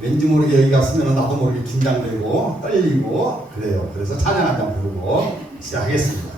왠지 모르게 여기 갔으면 나도 모르게 긴장되고 떨리고 그래요. 그래서 찬양 한 장 부르고 시작하겠습니다.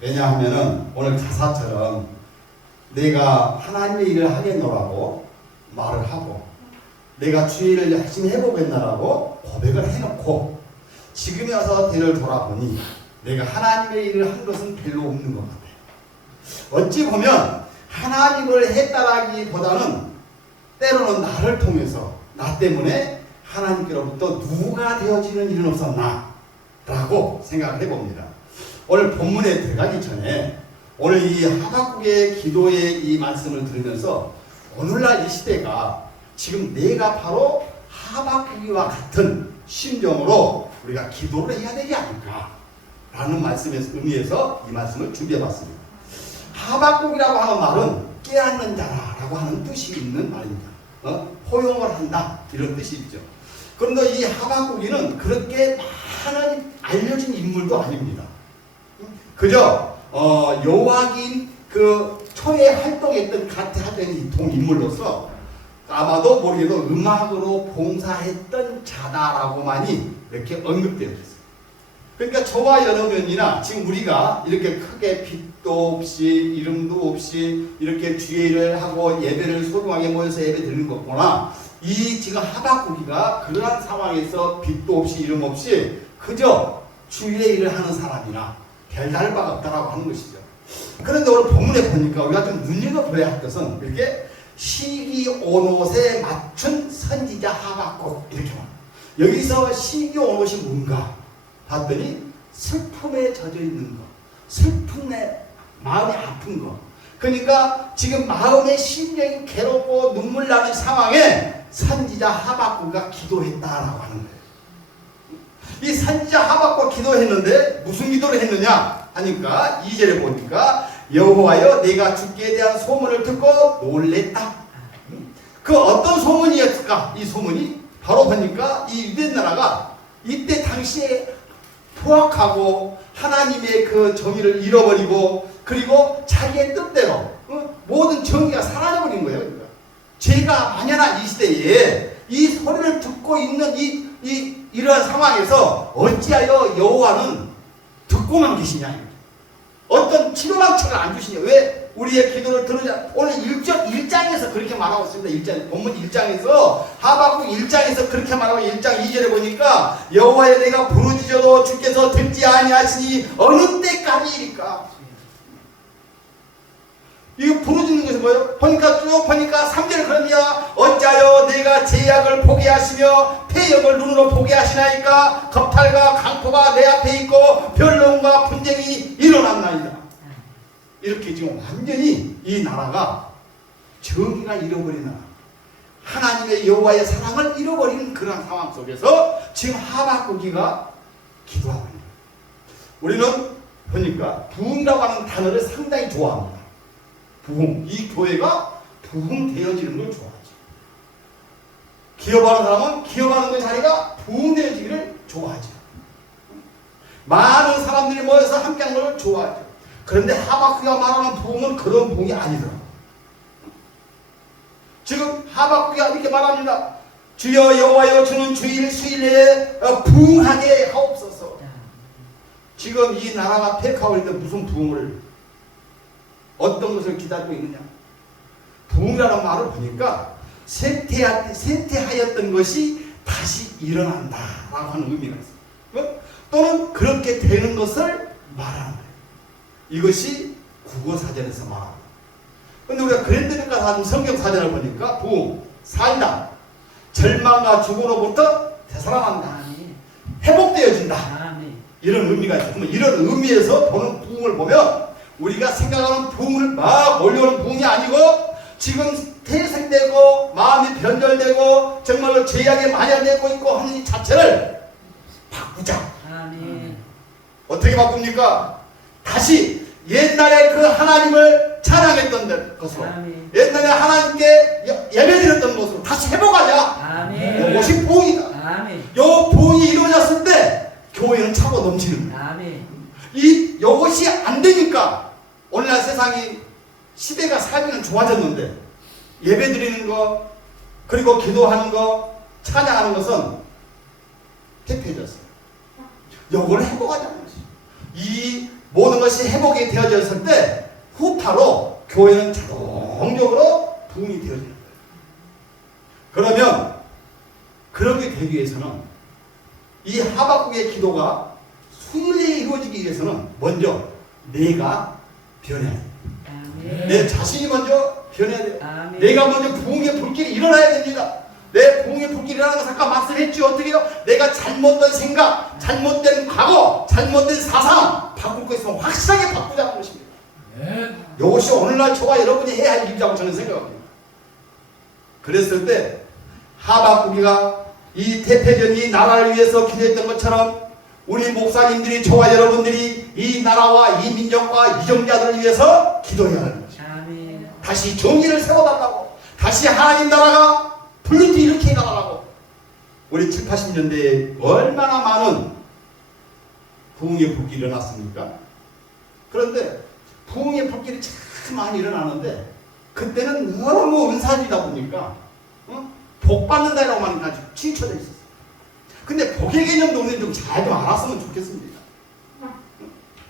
왜냐하면은 오늘 가사처럼 내가 하나님의 일을 하겠노라고 말을 하고 내가 주의 일을 열심히 해보겠나라고 고백을 해놓고 지금에 와서 뒤를 돌아보니 내가 하나님의 일을 한 것은 별로 없는 것 같아요. 어찌 보면 하나님을 했다라기보다는 때로는 나를 통해서 나 때문에 하나님께로부터 누가 되어지는 일은 없었나 라고 생각을 해봅니다. 오늘 본문에 들어가기 전에 오늘 이 하박국의 기도의 이 말씀을 들으면서 오늘날 이 시대가 지금 내가 바로 하박국이와 같은 심정으로 우리가 기도를 해야 되지 않을까 라는 말씀의 의미에서 이 말씀을 준비해봤습니다. 하박국이라고 하는 말은 깨닫는 자라고 하는 뜻이 있는 말입니다. 포용을 한다 이런 뜻이 있죠. 그런데 이 하박국이는 그렇게 많은 알려진 인물도 아닙니다. 그저 요하긴 그 초에 활동했던 같은 인물로서 아마도 모르게도 음악으로 봉사했던 자다라고만이 이렇게 언급되어 있어요. 그러니까 저와 여러분이나 지금 우리가 이렇게 크게 빛도 없이 이름도 없이 이렇게 주의 일을 하고 예배를 소중하게 모여서 예배 드리는 것보다 이 지금 하박국이가 그러한 상황에서 빛도 없이 이름 없이 그저 주의 일을 하는 사람이나 별다를 바가 없다라고 하는 것이죠. 그런데 오늘 본문에 보니까 우리가 좀 눈여겨봐야 할 것은 이렇게 시기온옷에 맞춘 선지자 하박국 이렇게 말합니다. 여기서 시기온옷이 뭔가 봤더니 슬픔에 젖어 있는 것, 슬픔에 마음이 아픈 것. 그러니까 지금 마음의 심령이 괴롭고 눈물 나는 상황에 선지자 하박국가 기도했다라고 하는 거예요. 이 선지자 하박국 기도했는데 무슨 기도를 했느냐 하니까 2절에 보니까 여호와여 내가 주께 대한 소문을 듣고 놀랬다. 그 어떤 소문이었을까? 이 소문이 바로 보니까 이 유대 나라가 이때 당시에 포악하고 하나님의 그 정의를 잃어버리고 그리고 자기의 뜻대로 모든 정의가 사라져버린 거예요. 그러니까 죄가 만연한 이 시대에 이 소리를 듣고 있는 이 이러한 상황에서 어찌하여 여호와는 듣고만 계시냐. 어떤 치료방책을 안 주시냐. 왜 우리의 기도를 들으냐. 오늘 1장에서 그렇게 말하고 있습니다. 본문 1장에서 하박국 1장에서 그렇게 말하고 1장 2절에 보니까 여호와여 내가 부르짖어도 주께서 듣지 아니하시니 어느 때까지일까. 이거 부르짖는 것이 뭐예요? 보니까 쭉 보니까 3절 그럽니다. 어찌하여 내가 제약을 보게 하시며 폐역을 눈으로 보게 하시나이까. 겁탈과 강포가 내 앞에 있고 변론과 분쟁이 일어났나이다. 이렇게 지금 완전히 이 나라가 정의가 잃어버린 나라, 하나님의 여호와의 사랑을 잃어버리는 그런 상황 속에서 지금 하박국이가 기도하고 있는 거예요. 우리는 보니까 부흥이라고 하는 단어를 상당히 좋아합니다. 부흥, 이 교회가 부흥되어지는 걸 좋아하죠. 기업하는 사람은 기업하는 그 자리가 부흥되어지기를 좋아하죠. 많은 사람들이 모여서 함께하는 걸 좋아하죠. 그런데 하박국이가 말하는 부흥은 그런 부흥이 아니더라고요. 지금 하박국이가 이렇게 말합니다. 주여 여호와여 주는 주일 수일에 부흥하게 하옵소서. 지금 이 나라가 폐역하고 있는데 무슨 부흥을, 어떤 것을 기다리고 있느냐. 부흥이라는 말을 보니까 쇠퇴하였던 것이 다시 일어난다 라고 하는 의미가 있어요. 또는 그렇게 되는 것을 말하는 거예요. 이것이 국어사전에서 말합니다. 그런데 우리가 그랜드백과 사전 성경사전을 보니까 부흥, 살다, 절망과 죽음으로부터 되살아난다, 회복되어진다, 이런 의미가 있어요. 이런 의미에서 보는 부흥을 보면 우리가 생각하는 부흥을 막 몰려오는 부흥이 아니고 지금 태생되고 마음이 변절되고 정말로 죄악에 마녀되고 있고 하는 이 자체를 바꾸자. 어떻게 바꿉니까? 다시 옛날에 그 하나님을 찬양했던 것으로, 옛날에 하나님께 예배드렸던 것으로 다시 회복하자. 이것이 부흥이다. 요 부흥이 이루어졌을 때 교회는 차고 넘치는 거예요. 이것이 안 되니까 오늘날 세상이, 시대가 삶이 좋아졌는데 예배드리는 거, 그리고 기도하는 거, 찬양하는 것은 퇴폐해졌어요. 요거는 회복하자는 것이죠. 이 모든 것이 회복이 되어졌을 때 후타로 교회는 자동적으로 부흥이 되어지는 거예요. 그러면 그렇게 되기 위해서는 이 하박국의 기도가 순리에 이루어지기 위해서는 먼저 내가 변해야 돼요. 내 자신이 먼저 변해야 돼요. 내가 먼저 부흥의 불길이 일어나야 됩니다. 내 부흥의 불길이 일어나는 것을 아까 말씀했죠. 어떻게 해요? 내가 잘못된 생각, 잘못된 과거, 잘못된 사상 바꿀 거 있으면 확실하게 바꾸자는 것입니다. 이것이 오늘날 저와 여러분이 해야 할 일이라고 저는 생각합니다. 그랬을 때 하박국이가 이 태폐전 이 나라를 위해서 기도했던 것처럼 우리 목사님들이, 저와 여러분들이 이 나라와 이 민족과 이정자들을 위해서 기도해야 하는 것입니다. 다시 정의를 세워달라고, 다시 하나님 나라가 불빛이 이렇게 나가라고. 우리 7, 80년대에 얼마나 많은 부흥의 불길이 일어났습니까? 그런데 부흥의 불길이 참 많이 일어나는데 그때는 너무 은사주의다 보니까 복 받는다라고만 가지고 치우쳐져 있었어요. 근데 복의 개념도 우리는 좀 잘 좀 알았으면 좋겠습니다.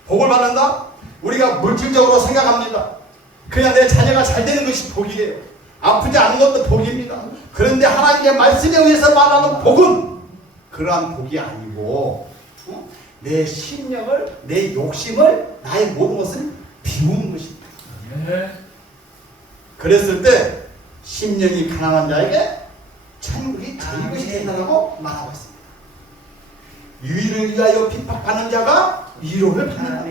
복을 받는다? 우리가 물질적으로 생각합니다. 그냥 내 자녀가 잘 되는 것이 복이에요. 아프지 않은 것도 복입니다. 그런데 하나님의 말씀에 의해서 말하는 복은 그러한 복이 아니고 내 심령을, 내 욕심을, 나의 모든 것을 비우는 것입니다. 그랬을 때 심령이 가난한 자에게 천국이 저희 것이 된다고 말하고 있습니다. 유의를 위하여 핍박받는 자가 위로를 받는다.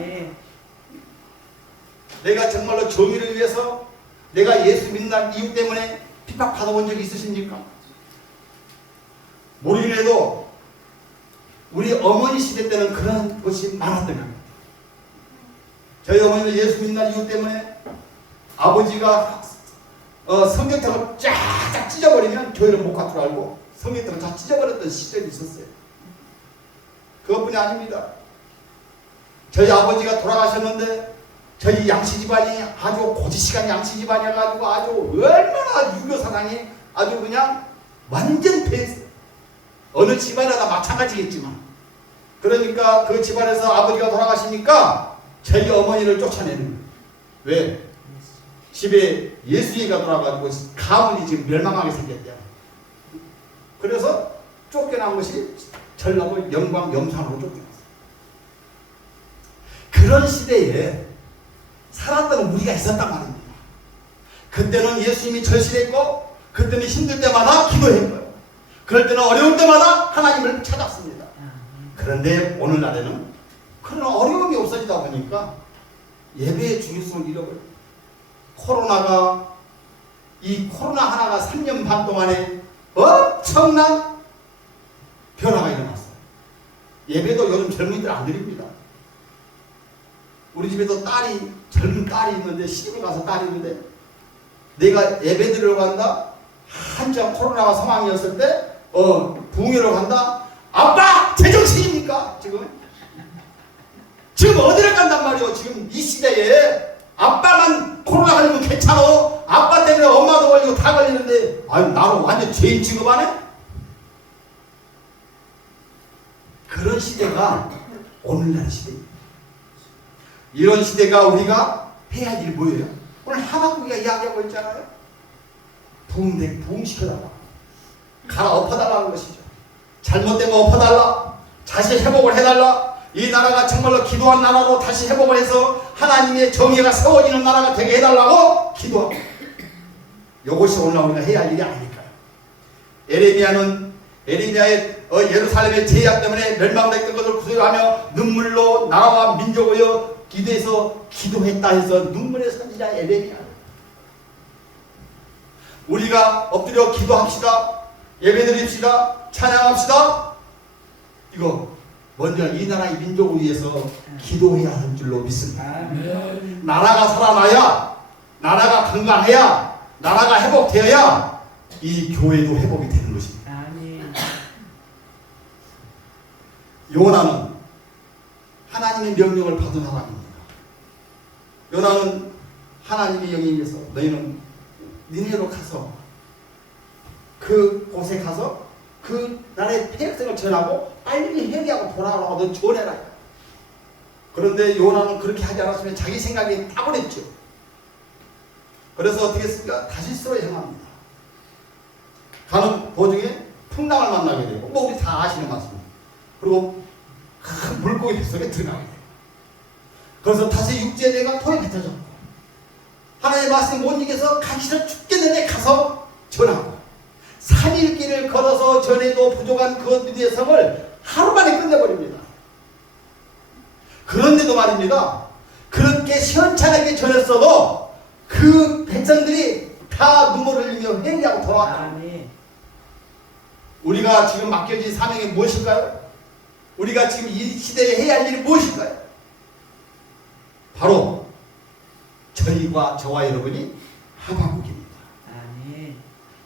내가 정말로 정의를 위해서 내가 예수 믿는 이유 때문에 핍박받아본 적이 있으십니까? 모르겠어도 우리 어머니 시대 때는 그런 것이 많았던 것 같아요. 저희 어머니는 예수 믿는 이유 때문에 아버지가 성경책을 쫙 찢어버리면 교회를 못 갈 줄 알고 성경책을 다 찢어버렸던 시절이 있었어요. 그것뿐이 아닙니다. 저희 아버지가 돌아가셨는데 저희 양씨 집안이 아주 고지시간 양씨 집안이어가지고 아주 얼마나 유교 사상이 아주 그냥 완전 패했어요. 어느 집안이나 마찬가지겠지만, 그러니까 그 집안에서 아버지가 돌아가시니까 저희 어머니를 쫓아내는 거예요. 왜? 집에 예수이가 돌아가지고 가문이 지금 멸망하게 생겼대요. 그래서 쫓겨난 것이 전라도 영광 영산으로 쫓겨났어요. 그런 시대에 살았던 우리가 있었단 말입니다. 그때는 예수님이 절실했고, 그때는 힘들 때마다 기도했고요. 그럴 때는 어려울 때마다 하나님을 찾았습니다. 그런데 오늘날에는 그런 어려움이 없어지다 보니까 예배의 중요성을 잃어버려요. 이 코로나 하나가 3년 반 동안에 엄청난 변화가 일어났어요. 예배도 요즘 젊은이들 안 드립니다. 우리 집에도 젊은 딸이 있는데, 시집을 가서 딸이 있는데, 내가 예배 드리러 간다? 한참 코로나가 상황이었을 때, 부흥회로 간다? 아빠! 제정신입니까? 지금 어디를 간단 말이오? 지금 이 시대에 아빠만 코로나 걸리면 괜찮아. 아빠 때문에 엄마도 걸리고 다 걸리는데, 아유, 나는 완전 죄인 취급하네? 그런 시대가 오늘날 시대입니다. 이런 시대가 우리가 해야 할 일이 뭐예요? 오늘 하박국이가 이야기하고 있잖아요. 부흥시켜달라. 갈아엎어달라는 것이죠. 잘못된 거 엎어달라. 다시 회복을 해달라. 이 나라가 정말로 기도한 나라로 다시 회복을 해서 하나님의 정의가 세워지는 나라가 되게 해달라고 기도합니다. 이것이 오늘 우리가 해야 할 일이 아닐까요? 에레미야의 예루살렘의 제약 때문에 멸망됐던 것을 구속하며 눈물로 나라와 민족을 기도해서 기도했다 해서 눈물의 선지자 에레미야. 우리가 엎드려 기도합시다. 예배드립시다. 찬양합시다. 이거 먼저 이 나라 이 민족을 위해서 기도해야 하는 줄로 믿습니다. 나라가 살아나야, 나라가 건강해야, 나라가 회복되어야 이 교회도 회복이 되는 것입니다. 요나는 하나님의 명령을 받은 사람입니다. 요나는 하나님의 영이면서 너희는 니네로 가서 그 곳에 가서 그 나라의 폐역성을 전하고 빨리 회개하고 돌아오라고 너 전해라. 그런데 요나는 그렇게 하지 않았으면 자기 생각이 탁월했죠. 그래서 어떻게 했습니까? 다시스로 향합니다. 가는 도중에 풍랑을 만나게 되고, 우리 다 아시는 말씀입니다. 그리고 큰 물고기 뱃속에 들어가게 돼요. 그래서 다시 육지에다가 토에 뱉어졌고, 하나님의 말씀이 못 이겨서 가기 싫어 죽겠는데 가서 전하고, 3일 길을 걸어서 전해도 부족한 그 어디의 성을 하루 만에 끝내버립니다. 그런데도 말입니다, 그렇게 시원찮게 전했어도 그 백성들이 다 눈물을 흘리며 회개하고 돌아왔다. 우리가 지금 맡겨진 사명이 무엇일까요? 우리가 지금 이 시대에 해야 할 일이 무엇일까요? 바로 저와 여러분이 하박국입니다.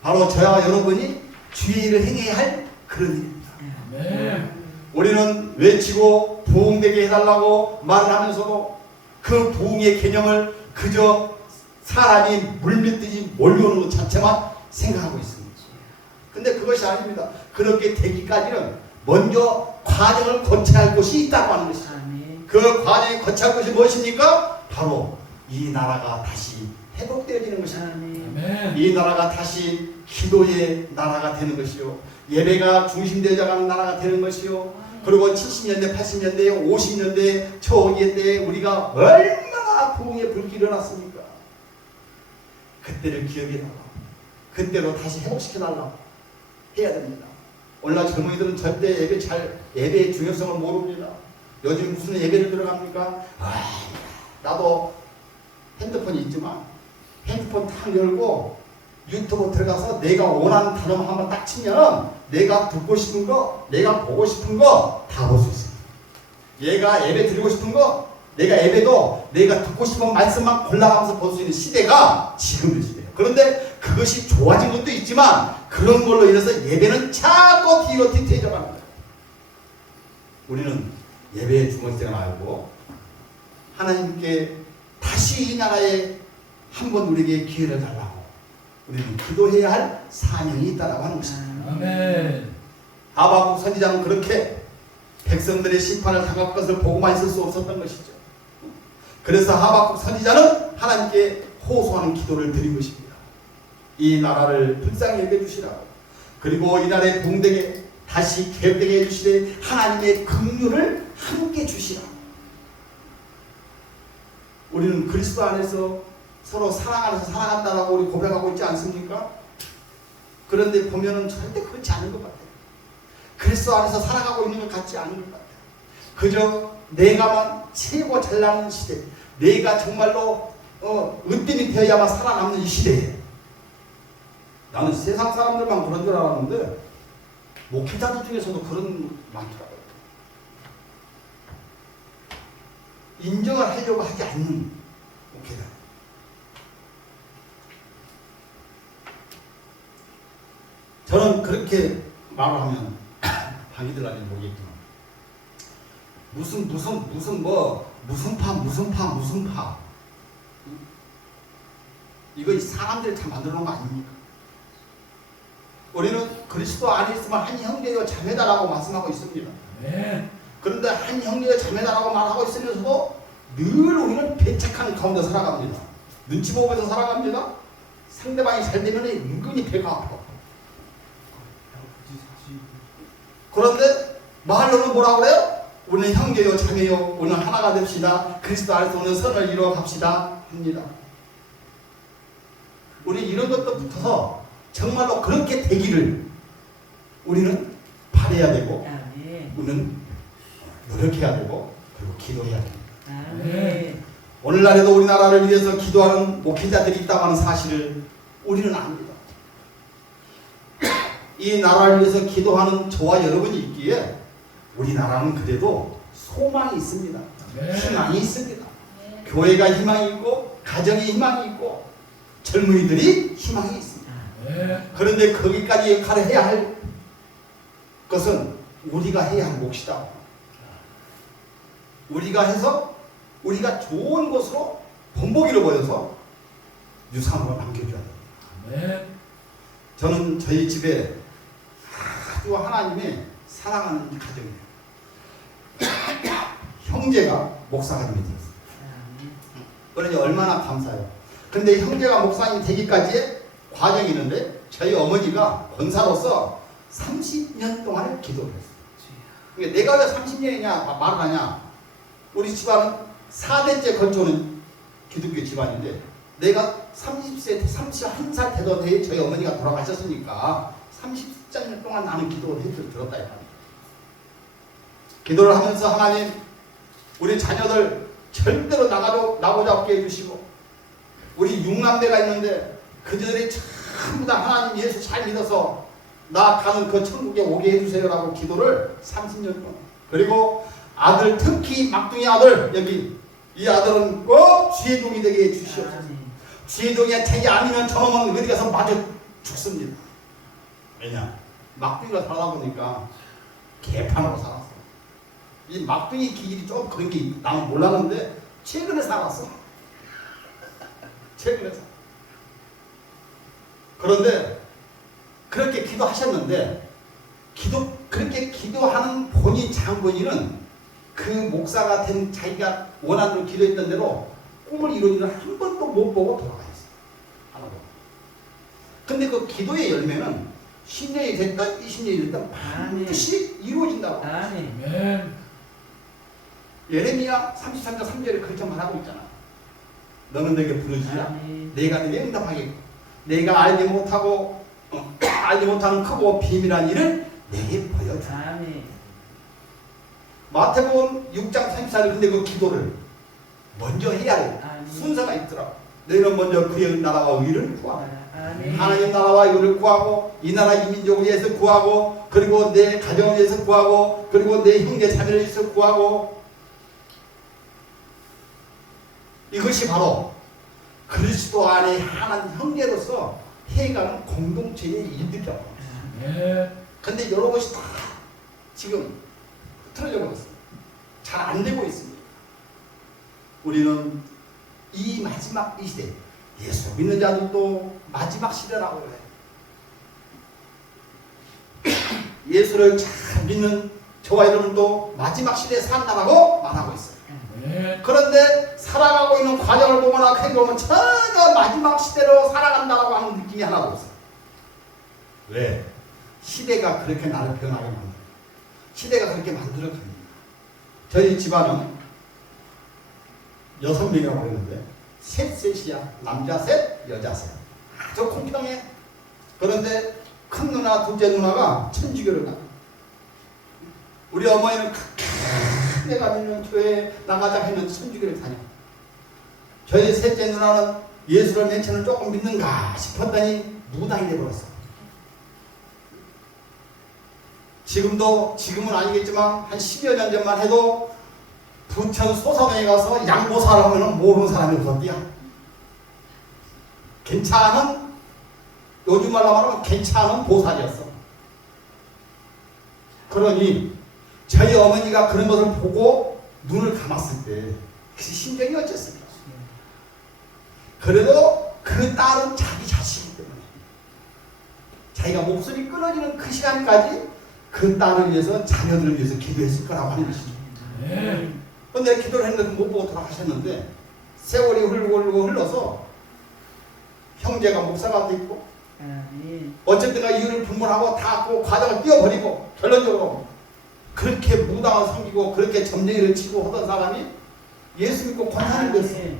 바로 저와 여러분이 주의를 행해야 할 그런 일입니다. 우리는 외치고 부흥되게 해달라고 말을 하면서도 그 부흥의 개념을 그저 사람이 물밀듯이 몰려오는 것 자체만 생각하고 있습니다. 근데 그것이 아닙니다. 그렇게 되기까지는 먼저 과정을 거쳐야 할 것이 있다고 하는 것이죠. 그 과정에 거쳐야 할 것이 무엇입니까? 바로 이 나라가 다시 회복되어지는 것입니다. 이 나라가 다시 기도의 나라가 되는 것이요, 예배가 중심되어져 가는 나라가 되는 것이요, 그리고 70년대, 80년대, 50년대, 초기에 우리가 얼마나 부흥의 불길이 일어났습니까? 그때를 기억해달라고, 그때로 다시 회복시켜달라고 해야 됩니다. 오늘날 젊은이들은 절대 예배의 중요성을 모릅니다. 요즘 무슨 예배를 들어갑니까? 나도 핸드폰이 있지만 핸드폰 딱 열고 유튜브 들어가서 내가 원하는 단어만 한번 딱 치면 내가 듣고 싶은 거, 내가 보고 싶은 거 다 볼 수 있습니다. 얘가 예배 드리고 싶은 거, 내가 예배도 내가 듣고 싶은 말씀만 골라가면서 볼 수 있는 시대가 지금의 시대예요. 그런데 그것이 좋아진 것도 있지만 그런 걸로 인해서 예배는 자꾸 뒤로 뒤태져 갑니다. 우리는 예배의 중요성을 알고 하나님께 다시 이 나라에 한번 우리에게 기회를 달라고 우리는 기도해야 할 사명이 있다고 하는 것입니다. 아멘. 하박국 선지자는 그렇게 백성들의 심판을 당할 것을 보고만 있을 수 없었던 것이죠. 그래서 하박국 선지자는 하나님께 호소하는 기도를 드린 것입니다. 이 나라를 불쌍히 여겨주시라고, 그리고 이 나라의 봉되게 다시 개혁되게 해주시되 하나님의 긍휼을 함께 주시라고. 우리는 그리스도 안에서 서로 사랑 안에서 살아간다라고 우리 고백하고 있지 않습니까? 그런데 보면은 절대 그렇지 않은 것 같아요. 그리스도 안에서 살아가고 있는 것 같지 않은 것 같아요. 그저 내가만 최고 잘나는 시대, 내가 정말로 으뜸이 되어야만 살아남는 이 시대에, 나는 세상 사람들만 그런 줄 알았는데 목회자들 중에서도 그런 많더라고요. 인정을 하려고 하지 않는 목회자. 저는 그렇게 말을 하면 자기들 안에 모르겠지만 무슨 파 이거 사람들이 다 만들어 놓은 거 아닙니까? 우리는 그리스도 안에 있으면 한 형제요 자매다라고 말씀하고 있습니다. 네. 그런데 한 형제요 자매다라고 말하고 있으면서도 늘 우리는 배척하는 가운데 살아갑니다. 눈치 보면서 살아갑니다. 상대방이 잘 되면 은근히 배가 아파. 그런데 말로는 뭐라고 그래요? 우리는 형제요 자매요, 오늘 하나가 됩시다. 그리스도 안에서 오늘 선을 이루어 갑시다 합니다. 우리 이런 것도 붙어서 정말로 그렇게 되기를 우리는 바라야 되고, 우리는 노력해야 되고, 그리고 기도해야 됩니다. 오늘날에도 우리나라를 위해서 기도하는 목회자들이 있다고 하는 사실을 우리는 압니다. 이 나라를 위해서 기도하는 저와 여러분이 있기에 우리나라는 그래도 소망이 있습니다. 희망이 있습니다. 교회가 희망이 있고, 가정이 희망이 있고, 젊은이들이 희망이 있습니다. 그런데 거기까지 역할을 해야 할 것은 우리가 해야 할 몫이다. 우리가 해서 우리가 좋은 곳으로 본보기를 보여서 유산으로 남겨줘야 됩니다. 저는 저희 집에 아주 하나님의 사랑하는 가정이에요. 형제가 목사님이 되었어요. 그러니 얼마나 감사해요. 근데 형제가 목사님이 되기까지의 과정이 있는데 저희 어머니가 권사로서 30년 동안을 기도를 했어요. 그러니까 내가 왜 30년이냐 말을 하냐. 우리 집안은 4대째 걸쳐오는 기독교 집안인데 내가 31살 되던 해에 저희 어머니가 돌아가셨으니까 30년 동안 나는 기도를 들었다. 기도를 하면서 하나님, 우리 자녀들 절대로 나오지 않게 해주시고, 우리 6남매가 있는데 그들이 전부 다 하나님 예수 잘 믿어서 나 가는 그 천국에 오게 해주세요라고 기도를 30년 동안. 그리고 아들, 특히 막둥이 아들, 여기 이 아들은 꼭 쥐의 되게 해주시옵소서. 쥐의 동이 자기 아니면 저놈은 어디 가서 맞아 죽습니다. 왜냐? 막둥이가 살다 보니까 개판으로 살았어. 이 막둥이 기질이 좀 그런 게 나는 몰랐는데 최근에 살았어. 최근에 살았어. 그런데 그렇게 기도하셨는데 그렇게 기도하는 본인 장본인은 그 목사가 된 자기가 원하는 대로 기도했던 대로 꿈을 이룬 일을 한 번도 못 보고 돌아가셨어요. 하나 보고. 근데 그 기도의 열매는 10년이 됐든 20년이 됐든 반드시 이루어진다고. 예레미야 33장 3절에 그렇게 말하고 있잖아. 너는 내게 부르지라. 내가 내게 응답하겠고, 내가 알지 못하는 크고 비밀한 일을 내게 보여줘. 마태복음 6장 34절. 근데 그 기도를 먼저 해야 해. 순서가 있더라고. 너희는 먼저 그의 나라와 의를 구하고, 하나님 나라와 의를 구하고, 이 나라 이 민족을 위해서 구하고, 그리고 내 가정을 위해서 구하고, 그리고 내 형제 자매를 위해서 구하고. 이것이 바로 그리스도 안에 하나님 형제로서 해가는 공동체의 일들이라고. 근데 여러 것이 다 지금 틀어져 버렸습니다. 잘 안 되고 있습니다. 우리는 이 마지막 이 시대, 예수 믿는 자들도 마지막 시대라고 해요. 예수를 잘 믿는 저와 여러분도 마지막 시대에 산다라고 말하고 있어요. 그런데 살아가고 있는 과정을 보거나 그런 거 보면 전혀 마지막 시대로 살아간다라고 하는 느낌이 하나도 없어요. 왜? 시대가 그렇게 나를 변하게 만들어요. 시대가 그렇게 만들어갑니다. 저희 집안은 6명이라고 그랬는데 셋이야. 남자 셋, 여자 셋. 아주 공평해. 그런데 큰 누나, 둘째 누나가 천주교를 가. 우리 어머니는 내가 믿는 교회에 나가자 했는데 천주교를 다녀. 저희 셋째 누나는 예수를 맨 처음에 조금 믿는가 싶었더니 무당이 돼버렸어. 지금은 아니겠지만 한 10여 년 전만 해도 부천 소사동에 가서 양보사를 하면 모르는 사람이 없었대요. 괜찮은, 요즘 말로 말하면 괜찮은 보살이었어. 그러니 저희 어머니가 그런 것을 보고 눈을 감았을 때 그 심정이 어땠습니까? 그래도 그 딸은 자기 자식이기 때문에 자기가 목소리 끊어지는 그 시간까지 그 딸을 위해서, 자녀들을 위해서 기도했을 거라고 하는 것이죠. 그런데 기도를 했는데 못 보고 돌아가셨는데 세월이 흘러서 형제가 목사가 됐고 어쨌든 이유를 불문하고 다 그 과정을 띄워버리고 결론적으로 그렇게 무당을 섬기고 그렇게 점쟁이를 치고 하던 사람이 예수 믿고 권사님 됐어요.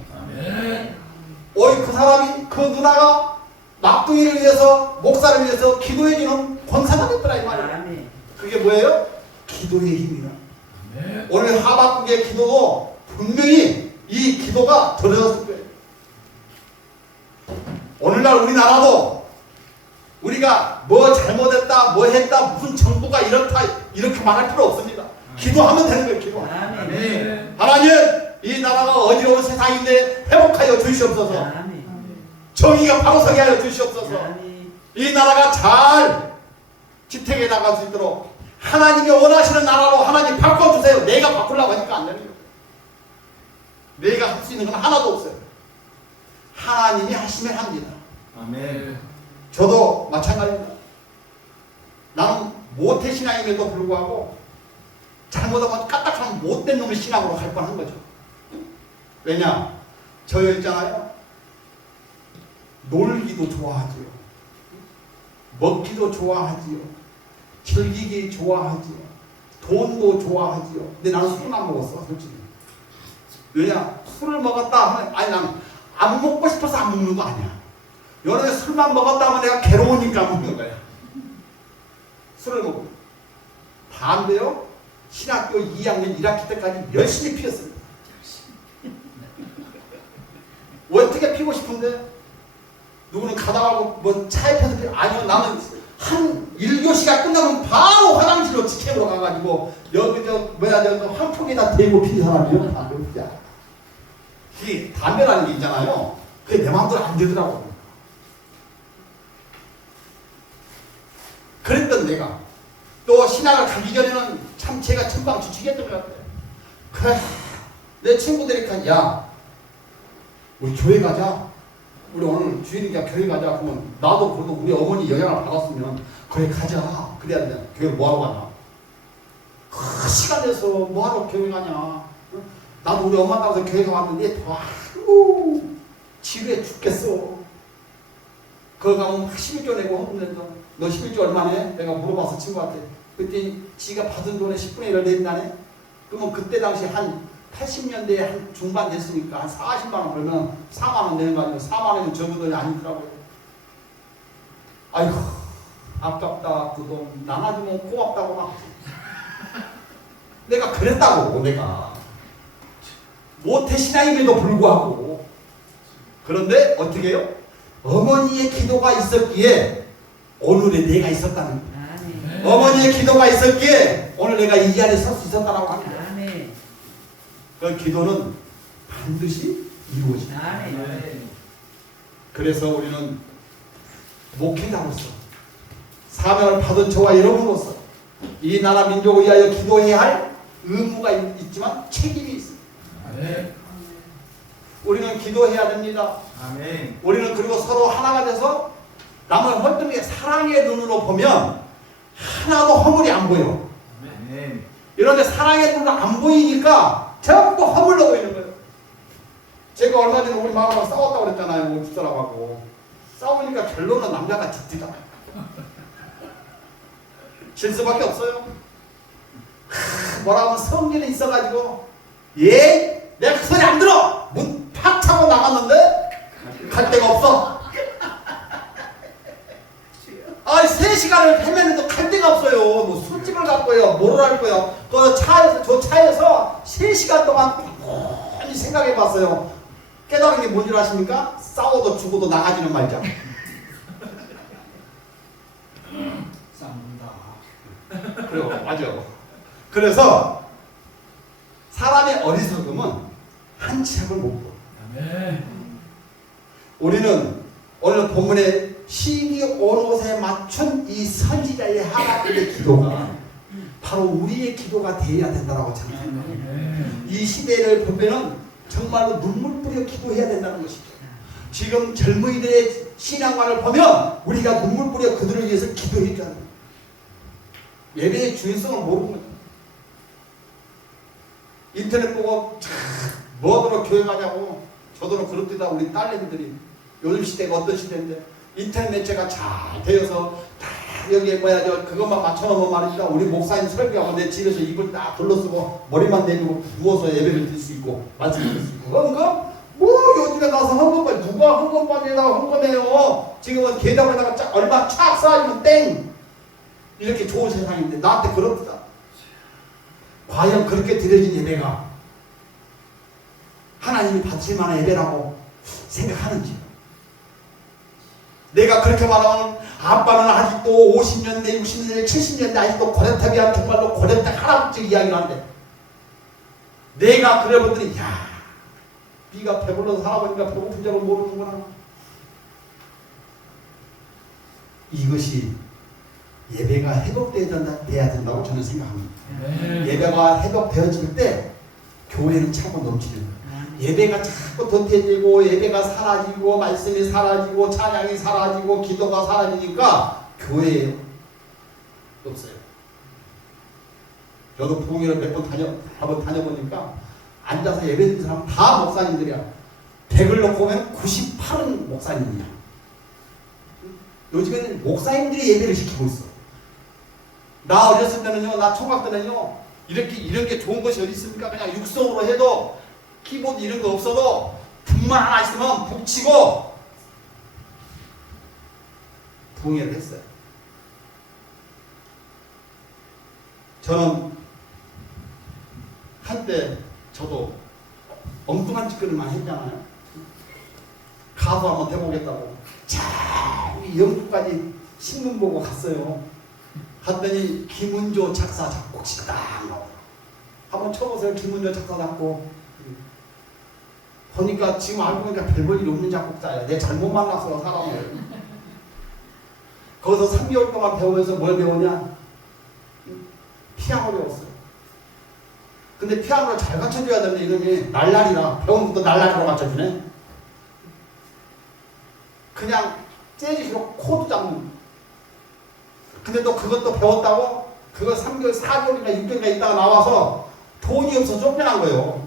오이 그 사람이, 그 누나가 막둥이를 위해서, 목사를 위해서 기도해주는 권사가 됐더라 이 말이에요. 그게 뭐예요? 기도의 힘이다. 오늘 하박국의 기도도 분명히 이 기도가 들어졌을 거예요. 오늘날 우리나라도 우리가 뭐 잘못했다, 뭐 했다, 무슨 정부가 이렇다 이렇게 말할 필요 없습니다. 기도하면 되는 거예요. 기도. 하나님, 이 나라가 어지러운 세상인데 회복하여 주시옵소서. 정의가 바로 서게 하여 주시옵소서. 이 나라가 잘 지탱해 나갈 수 있도록 하나님이 원하시는 나라로 하나님 바꿔주세요. 내가 바꾸려고 하니까 안 되는 거예요. 내가 할 수 있는 건 하나도 없어요. 하나님이 하시면 합니다. 아멘. 저도 마찬가지입니다. 나는 모태 신앙임에도 불구하고 잘못하면 까딱하면 못된 놈의 신앙으로 갈 뻔한 거죠. 왜냐? 저 있잖아요. 놀기도 좋아하지요. 먹기도 좋아하지요. 즐기기 좋아하지요. 돈도 좋아하지요. 근데 나는 술은 안 먹었어, 솔직히. 왜냐? 술을 먹었다 하면, 아니, 나는 안 먹고 싶어서 안 먹는 거 아니야. 여름에 술만 먹었다 하면 내가 괴로우니까 먹는 거야. 술을 먹고. 담배요? 신학교 2학년 1학기 때까지 열심히 피웠습니다. 어떻게 피고 싶은데? 누구는 가다가 뭐 차에 펴서 피워. 아니요, 나는 한 1교시가 끝나면 바로 화장실로 직행으로 가가지고 여기 저 환풍에다 대고 피는 사람이요. 담배 피자. 이 담배라는 게 있잖아요. 그게 내 마음대로 안 되더라고. 그랬던 내가 또 신학을 가기 전에는 참 제가 천방지축이었던 것 같아요. 그래, 내 친구들이 야, 우리 교회 가자. 우리 오늘 주일이니까 교회 가자. 그러면 나도 그래도 우리 어머니 영향을 받았으면 그래 가자. 그래야 돼. 교회 뭐하러 가냐. 그 시간 내서 뭐하러 교회 가냐. 나도 우리 엄마 따라서 교회 가봤는데 아이고 지루해 죽겠어. 거기 가면 11조 내고 헌금낸다. 너 11조 얼마 내? 내가 물어봤어 친구한테. 그랬더니 지가 받은 돈의 10분의 1을 낸다네. 그러면 그때 당시 한 80년대에 한 중반 됐으니까 한 40만 원 벌면 4만 원 내는 거 아니에요. 4만 원이면 적은 돈이 아니더라고요. 아이고 아깝다 그 돈 나눠주면 고맙다고 막. 내가 그랬다고. 내가 모태 신앙임에도 불구하고. 그런데 어떻게 해요? 어머니의 기도가 있었기에 오늘의 내가 있었다는 거예요. 어머니의 기도가 있었기에 오늘 내가 이 자리에 설 수 있었다라고 합니다. 그 기도는 반드시 이루어집니다. 그래서 우리는 목회자로서 사명을 받은 저와 여러분으로서 이 나라 민족을 위하여 기도해야 할 의무가 있지만 책임이 있습니다. 우리는 기도해야 됩니다. 아멘. 우리는 그리고 서로 하나가 돼서 남을 헐등하게 사랑의 눈으로 보면 하나도 허물이 안 보여. 아멘. 이런데 사랑의 눈은 안 보이니까 전부 허물로 보이는 거예요. 제가 얼마 전에 우리 마음하고 싸웠다고 그랬잖아요. 우리 집사람하고. 싸우니까 결론은 남자가 죽지잖아요. 질 수밖에 없어요. 뭐라 하면 성질이 있어가지고 내가 그 소리 안 들어! 문 팍 차고 나갔는데 갈 데가 없어. 아니 3시간을 헤매는데 갈 데가 없어요. 뭐 술집을 갈 거예요. 뭐를 할 거예요. 그 차에서 저 차에서 3시간 동안 많이 생각해 봤어요. 깨달은 게 뭔지 아십니까? 싸워도 죽어도 나가지는 말자. 싸운다. 그래요. 맞아. 그래서 사람의 어리석음은 한 치 앞을 못 봐. 아멘. 우리는 오늘 본문에 시기 온 옷에 맞춘 이 선지자의 하나님의 기도가 바로 우리의 기도가 되어야 된다고 생각합니다. 아멘. 이 시대를 보면은 정말로 눈물 뿌려 기도해야 된다는 것이죠. 지금 젊은이들의 신앙관을 보면 우리가 눈물 뿌려 그들을 위해서 기도해야 합니다. 예배의 중요성을 모르는 거죠. 인터넷 보고 뭐하러 교회 가냐고 저더러 그렇듯다 우리 딸내미들이 요즘 시대가 어떤 시대인데 인터넷 매체가 잘 되어서 다 여기에 그것만 맞춰놓으면 말이죠. 우리 목사님 설교하고 내 집에서 입을 딱 둘러쓰고 머리만 내밀고 누워서 예배를 드릴 수 있고 말씀을 드릴 수 있고 헌금? 뭐 요즘에 가서 헌금을 누가 헌금반에다가 헌금해요. 지금은 계좌에다가 얼마 촥 쌓아주면 땡 이렇게 좋은 세상인데 나한테 그렇다. 과연 그렇게 드려진 예배가 하나님이 받으실 만한 예배라고 생각하는지. 내가 그렇게 말하면 아빠는 아직도 50년대, 60년대, 70년대 아직도 고래탑이야 정말로 고래탑 할아버지 이야기를 하는데 내가 그래 보더니 야 네가 배불러서 살아보니까 배고픈 점을 모르는구나. 이것이 예배가 회복돼야 된다고 저는 생각합니다. 예배가 회복되어질 때 교회는 차고 넘치는 거예요. 예배가 자꾸 덧해지고 예배가 사라지고 말씀이 사라지고 찬양이 사라지고 기도가 사라지니까 교회에 없어요. 저도 부흥회를 몇 번 다녀보니까 앉아서 예배 드리는 사람 다 목사님들이야. 100을 놓고 보면 98은 목사님이야. 요즘에는 목사님들이 예배를 시키고 있어. 나 어렸을 때는요, 나 총각 때는요, 이런 게 좋은 것이 어디 있습니까? 그냥 육성으로 해도 키보드 이런 거 없어도 북만 하나 있으면 북치고 부흥회를 했어요. 저는 한때 저도 엉뚱한 짓거리를 많이 했잖아요. 가수 한번 해보겠다고 참 영주까지 신문 보고 갔어요. 갔더니 김은조 작사 작곡시 딱 나오고 한번 쳐보세요. 김은조 작사 작곡 보니까 지금 알고 보니까 별 볼 일 없는 작곡자야. 내가 잘못 만났어 사람을. 거기서 3개월 동안 배우면서 뭘 배우냐? 피아노 배웠어요. 근데 피아노를 잘 갖춰줘야 되는데 이놈이 날라리라. 배운 것도 날라리로 갖춰주네. 그냥 재즈로 코드 잡는. 근데 또 그것도 배웠다고 그거 3개월, 4개월이나 6개월이나 있다가 나와서 돈이 없어서 쫓겨난 거예요.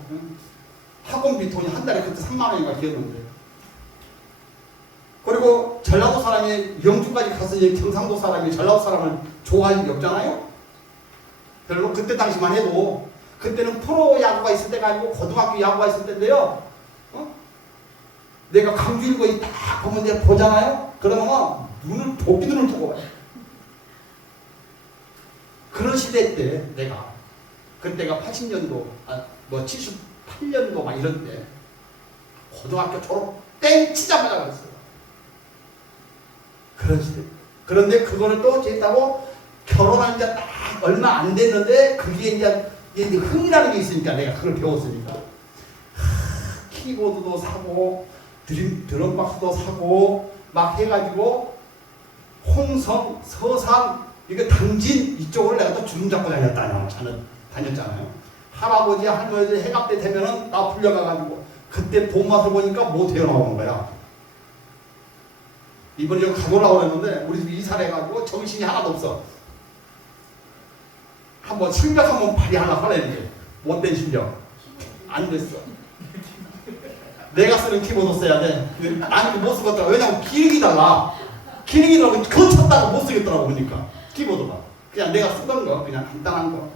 학원비 돈이 한 달에 그때 3만 원인가 기었는데. 그리고 전라도 사람이 영주까지 가서 경상도 사람이 전라도 사람을 좋아할 일이 없잖아요. 별로 그때 당시만 해도 그때는 프로 야구가 있을 때가 아니고 고등학교 야구가 있을 때인데요. 내가 강주 일고에 딱 보면 내가 보잖아요. 그러면 도끼 눈을 두고 봐요. 그런 시대 때 내가 그때가 80년도 뭐 78년도 막 이런 때 고등학교 졸업 땡 치자마자 그랬어요. 그런 시대. 그런데 그거를 또 했다고 결혼한 지 딱 얼마 안 됐는데 그게 이제 흥이라는 게 있으니까 내가 그걸 배웠으니까 키보드도 사고 드럼박스도 사고 막 해가지고 홍성, 서산 이거 당진 이쪽을 내가 또 주름 잡고 다녔잖아요. 할아버지 할머니들 해갑 때 되면은 나 불려가가지고 그때 돈 맛을 보니까 못 헤어나오는 거야. 이번에 여기 가보려고 그랬는데 우리 집 이사를 해가지고 정신이 하나도 없어. 한번 실력 한번 발휘하려고 하는데 못된 실력 안 됐어. 내가 쓰는 키보드 써야 돼. 나는 못 쓰겠더라고. 왜냐면 기능이라고 그거 쳤다고 못 쓰겠더라고. 보니까 키보드가 그냥 내가 쓰던 거 그냥 간단한 거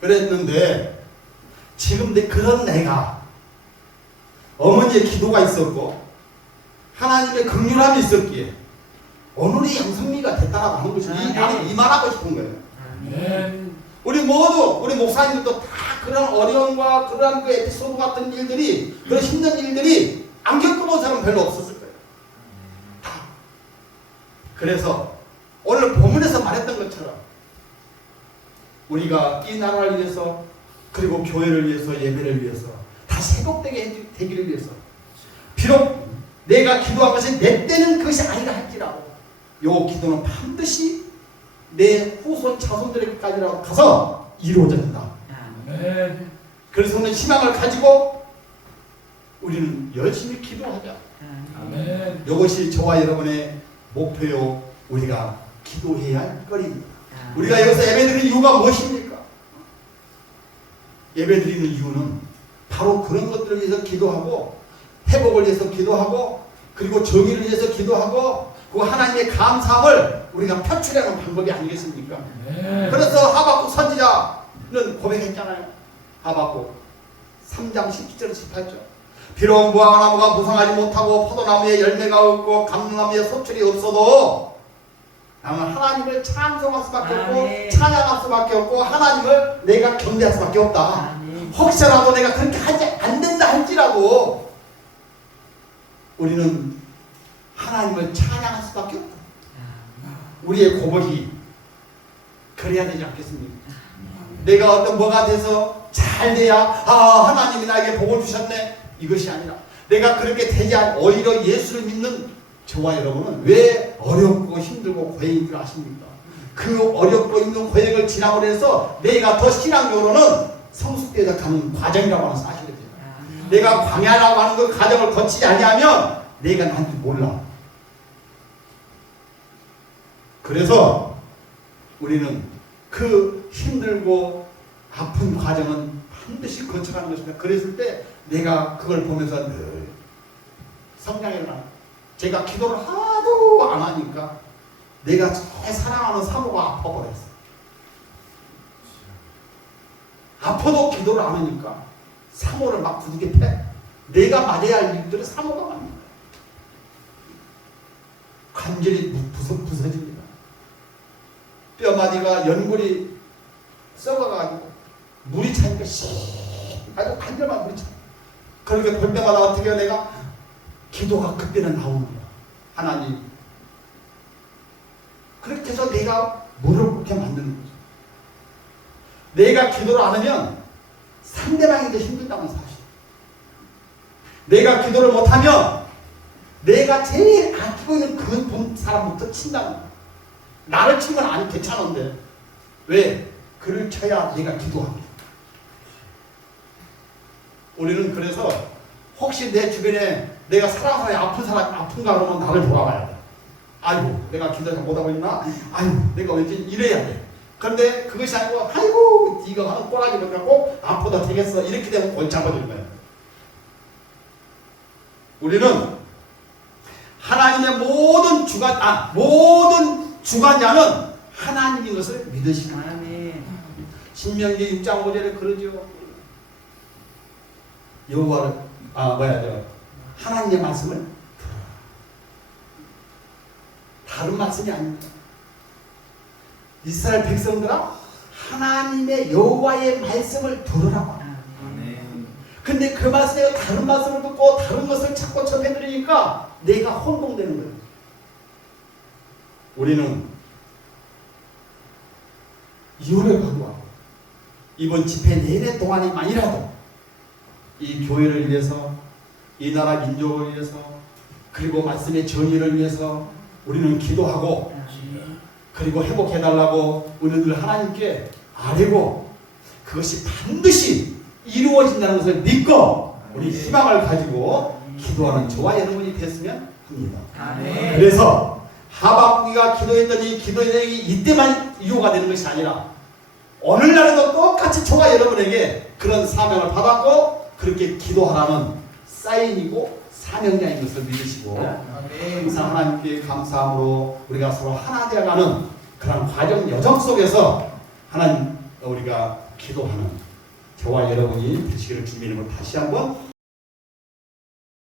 그랬는데 지금 그런 내가 어머니의 기도가 있었고 하나님의 긍휼함이 있었기에 오늘의 양성미가 됐다라고 하는 것이 나는 이만하고 싶은 거예요. 아멘. 우리 모두 우리 목사님들도 다 그런 어려움과 그런 그 에피소드 같은 일들이 그런 힘든 일들이 안 겪어본 사람은 별로 없었을 거예요. 다. 그래서 오늘 본문에서 말했던 것처럼 우리가 이 나라를 위해서 그리고 교회를 위해서 예배를 위해서 다시 회복되게 되기를 위해서 비록 내가 기도한 것이 내 때는 그것이 아니라 할지라도 요 기도는 반드시 내 후손 자손들에게까지라도 가서 이루어진다. 아멘. 그래서 오늘 희망을 가지고 우리는 열심히 기도하자. 아멘. 이것이 저와 여러분의 목표요. 우리가 기도해야 할 거리입니다. 우리가 여기서 예배드리는 이유가 무엇입니까? 예배드리는 이유는 바로 그런 것들을 위해서 기도하고 회복을 위해서 기도하고 그리고 정의를 위해서 기도하고 그 하나님의 감사함을 우리가 표출하는 방법이 아니겠습니까? 네. 그래서 하박국 선지자는 고백했잖아요. 하박국 3장 17절 18절 비록 무화과나무가 무성하지 못하고 포도나무에 열매가 없고 감람나무에 소출이 없어도 나는 하나님을 찬송할 수밖에 없고 찬양할 수밖에 없고 하나님을 내가 경배할 수밖에 없다. 혹시라도 내가 그렇게 하지 안 된다 할지라도 우리는 하나님을 찬양할 수밖에 없다. 우리의 고백이 그래야 되지 않겠습니까? 내가 어떤 뭐가 돼서 잘 돼야 하나님이 나에게 복을 주셨네 이것이 아니라 내가 그렇게 되지 않 오히려 예수를 믿는 저와 여러분은 왜 어렵고 힘들고 고행인 줄 아십니까? 그 어렵고 힘든 고행을 지나고 해서 내가 더 신앙적으로는 성숙되어 가는 과정이라고 하는 사실을 돼요. 내가 광야라고 하는 그 과정을 거치지 아니하면 내가 난지 몰라. 그래서 우리는 그 힘들고 아픈 과정은 반드시 거쳐가는 것입니다. 그랬을 때 내가 그걸 보면서 늘 성장해 나가요. 제가 기도를 하도 안 하니까 내가 제일 사랑하는 사모가 아파버렸어. 아파도 기도를 안 하니까 사모를 막 부득이 패. 내가 맞아야 할 일들을 사모가 맞는 거야. 관절이 부서집니다. 뼈마디가 연골이 썩어가지고 물이 차니까 아주 관절만 물이 차. 그렇게 볼 때마다 어떻게 해요? 내가 기도가 그때는 나오는 거야. 하나님 그렇게 해서 내가 무릎 꿇게 만드는 거죠. 내가 기도를 안 하면 상대방이 더 힘들다는 사실. 내가 기도를 못하면 내가 제일 아끼고 있는 그 사람부터 친다는 거야. 나를 치면 안 괜찮은데 왜? 그를 쳐야 내가 기도합니다. 우리는 그래서 혹시 내 주변에 내가 사랑하는 아픈 사람이 아픈가 그러면 나를 돌아봐야 돼. 아이고 내가 기도 잘 못하고 있나? 아이고 내가 왠지 이래야 돼. 그런데 그것이 아니고 아이고 네가 하는 꼬라지를 갖고 아프다 되겠어 이렇게 되면 골치 아파지는 거예요. 우리는 하나님의 모든 주관자는 하나님인 것을 믿으시는 거예요. 신명기 6장 5절에 그러죠. 여호와를 하나님의 말씀을 들어라. 다른 말씀이 아닙니다. 이스라엘 백성들아 하나님의 여호와의 말씀을 들으라고. 근데 그 말씀에 다른 말씀을 듣고 다른 것을 자꾸 접해드리니까 내가 혼동되는 거예요. 우리는 이유를 가지고 이번 집회 내내 동안이만이라도 이 교회를 위해서 이 나라 민족을 위해서 그리고 말씀의 정의를 위해서 우리는 기도하고 그리고 회복해달라고 우리들 하나님께 아뢰고 그것이 반드시 이루어진다는 것을 믿고 우리 희망을 가지고 기도하는 저와 여러분이 됐으면 합니다. 아멘. 그래서 하박국이가 기도했던 이 기도의 내용이 이때만 이유가 되는 것이 아니라 오늘날에도 똑같이 저와 여러분에게 그런 사명을 받았고 그렇게 기도하라는 사인이고 사명자인 것을 믿으시고 항상 하나님께 감사함으로 우리가 서로 하나 되어가는 그런 과정 여정 속에서 하나님 우리가 기도하는 저와 여러분이 되시기를 주님의 이름으로 다시 한번